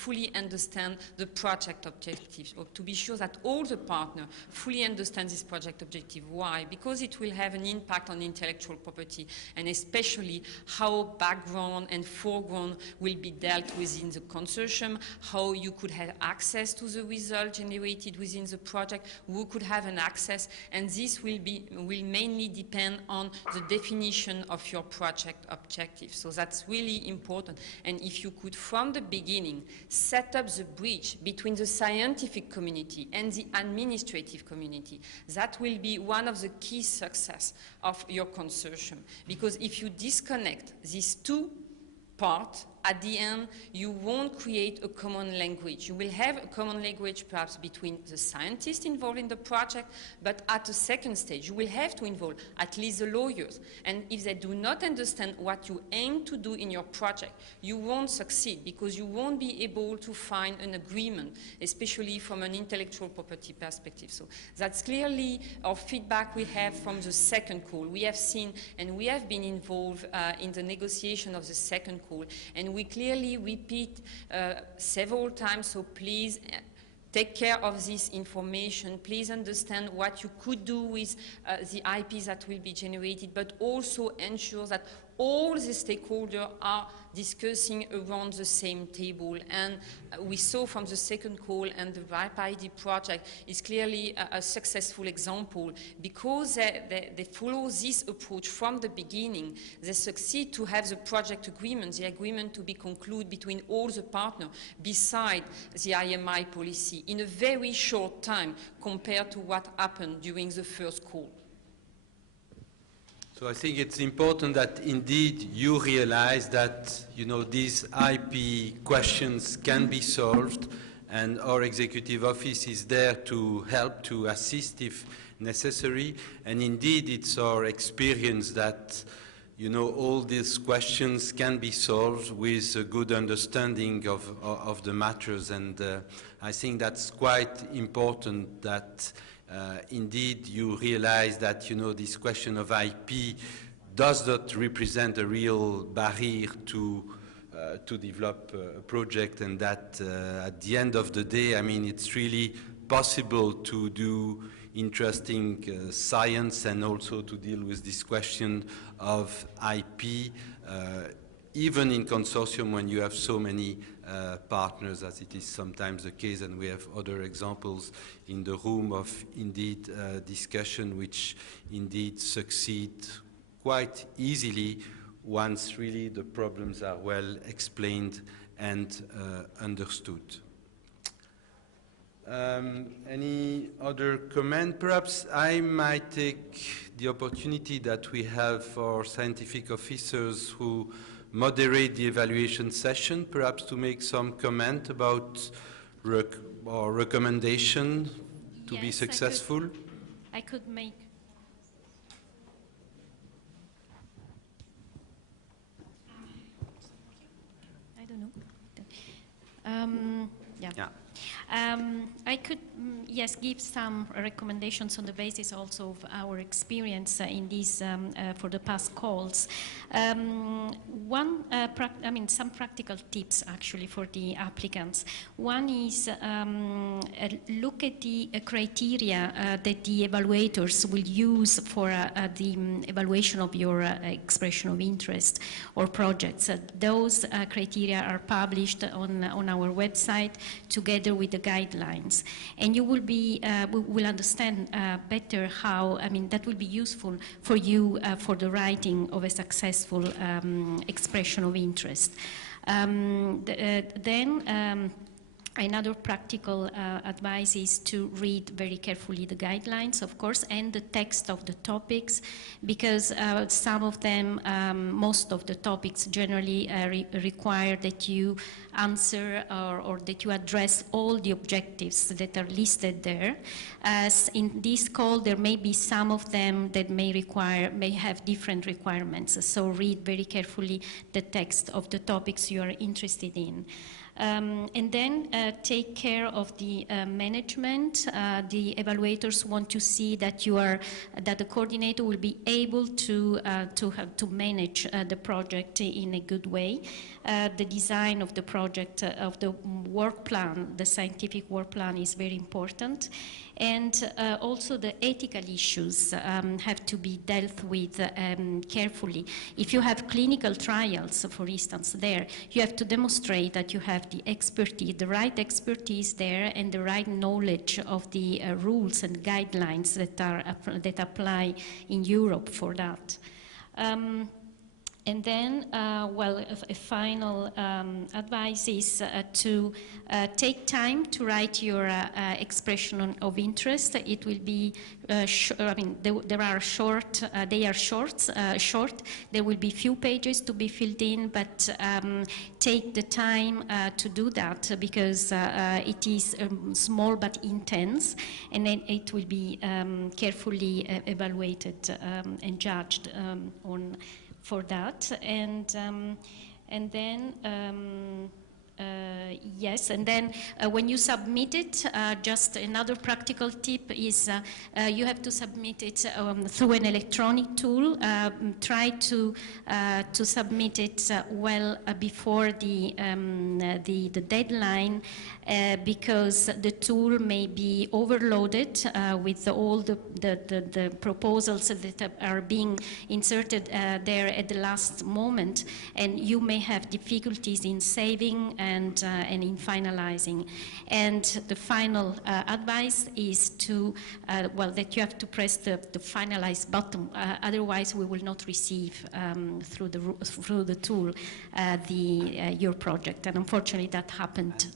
fully understand the project objectives, or to be sure that all the partners fully understand this project objective. Why? Because it will have an impact on intellectual property, and especially how background and foreground will be dealt within the consortium, how you could have access to the result generated within the project, who could have an access, and this will mainly depend on the definition of your project objective. So that's really important. And if you could, from the beginning, set up the bridge between the scientific community and the administrative community, that will be one of the key success of your consortium. Because if you disconnect these two parts, at the end, you won't create a common language. You will have a common language perhaps between the scientists involved in the project, but at a second stage, you will have to involve at least the lawyers. And if they do not understand what you aim to do in your project, you won't succeed, because you won't be able to find an agreement, especially from an intellectual property perspective. So that's clearly our feedback we have from the second call. We have seen and we have been involved in the negotiation of the second call, and we clearly repeat several times, so please take care of this information. Please understand what you could do with the IPs that will be generated, but also ensure that all the stakeholders are discussing around the same table. And we saw from the second call, and the RAPP-ID project is clearly a successful example, because they follow this approach from the beginning. They succeed to have the project agreement, the agreement to be concluded between all the partners beside the IMI policy in a very short time compared to what happened during the first call. So I think it's important that indeed you realize that, you know, these IP questions can be solved, and our executive office is there to help, to assist if necessary. And indeed it's our experience that, you know, all these questions can be solved with a good understanding of the matters. And I think that's quite important that indeed you realize that, you know, this question of IP does not represent a real barrier to develop a project, and that at the end of the day, I mean, it's really possible to do interesting science and also to deal with this question of IP, even in consortium when you have so many partners, as it is sometimes the case, and we have other examples in the room of indeed discussion which indeed succeed quite easily once really the problems are well explained and understood. Any other comment? Perhaps I might take the opportunity that we have for scientific officers who moderate the evaluation session, perhaps to make some comment about or recommendation to be successful. I could make. I don't know. Yeah. I could, yes, give some recommendations on the basis also of our experience in these for the past calls. Some practical tips actually for the applicants. One is look at the criteria that the evaluators will use for the evaluation of your expression of interest or projects. Those criteria are published on our website together with the guidelines, and you will be will understand better how, that will be useful for you for the writing of a successful expression of interest. Another practical advice is to read very carefully the guidelines, of course, and the text of the topics, because some of them, most of the topics generally require that you answer or that you address all the objectives that are listed there. As in this call, there may be some of them that may have different requirements, so read very carefully the text of the topics you are interested in. And then take care of the management. The evaluators want to see that that the coordinator will be able to manage the project in a good way. the design of the project, of the work plan, the scientific work plan is very important. And also the ethical issues have to be dealt with carefully. If you have clinical trials, for instance, there, you have to demonstrate that you have the expertise, the right expertise there, and the right knowledge of the rules and guidelines that apply in Europe for that. And then, well, a final advice is to take time to write your expression of interest. It will be, I mean, there are short, they are short. There will be few pages to be filled in, but take the time to do that because it is small but intense, and then it will be carefully evaluated and judged on for that, and then yes, and then when you submit it, just another practical tip is you have to submit it through an electronic tool. Try to submit it well before the deadline, because the tool may be overloaded with all the proposals that are being inserted there at the last moment, and you may have difficulties in saving and in finalizing. And the final advice is to, well, that you have to press the finalize button. Otherwise, we will not receive through the tool your project. And unfortunately, that happened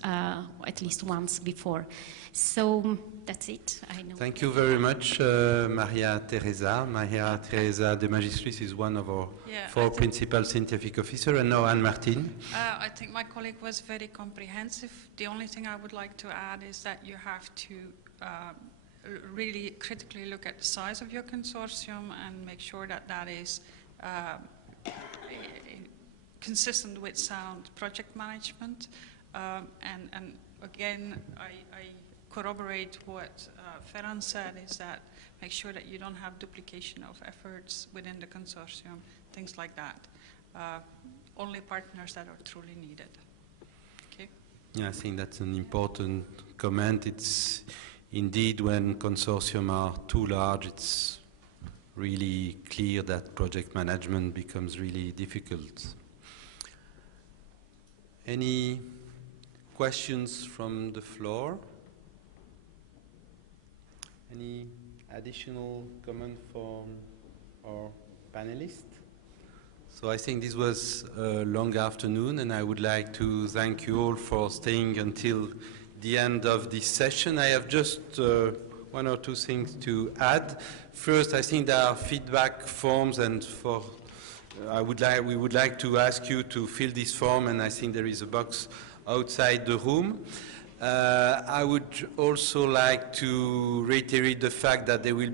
at least once before. So that's it. I know. Thank you very much, Maria Teresa. Maria Teresa de Magistris is one of our four principal scientific officers, and now Anne-Martine. I think my colleague was very comprehensive. The only thing I would like to add is that you have to really critically look at the size of your consortium and make sure that that is consistent with sound project management. And again, I corroborate what Ferran said, is that make sure that you don't have duplication of efforts within the consortium, things like that. Only partners that are truly needed. Okay? Yeah, I think that's an important comment. It's indeed when consortium are too large, it's really clear that project management becomes really difficult. Any questions from the floor? Any additional comment from our panelists? So I think this was a long afternoon, and I would like to thank you all for staying until the end of this session. I have just one or two things to add. First, I think there are feedback forms, and we would like to ask you to fill this form, and I think there is a box outside the room. I would also like to reiterate the fact that there will